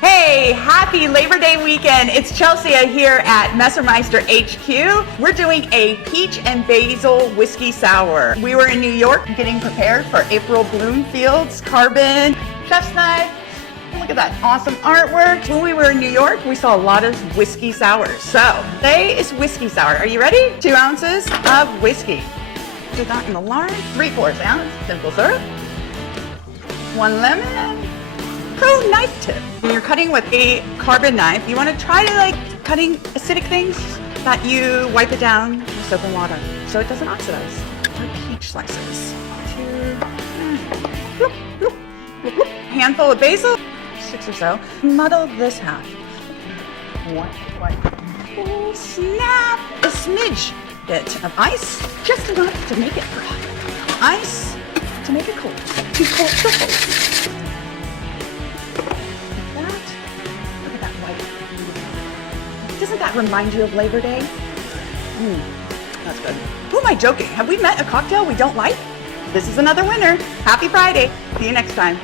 Hey, happy Labor Day weekend. It's Chelsea here at Messermeister HQ. We're doing a peach and basil whiskey sour. We were in New York getting prepared for April Bloomfield's carbon chef's knife. Look at that awesome artwork. When we were in New York, we saw a lot of whiskey sours. So today is whiskey sour. Are you ready? 2 ounces of whiskey. Do that in the large. 3/4 ounce simple syrup. 1 lemon. Pro knife tip. When you're cutting with a carbon knife, you want to try to cutting acidic things that you wipe it down with soap and water so it doesn't oxidize. 2 peach slices. 2. Handful of basil. 6 or so. Muddle this half. 1. Oh, snap! A smidge bit of ice, just enough to make it hot. Ice to make it cold. Too cold for cold. Doesn't that remind you of Labor Day? That's good. Who am I joking? Have we met a cocktail we don't like? This is another winner. Happy Friday. See you next time.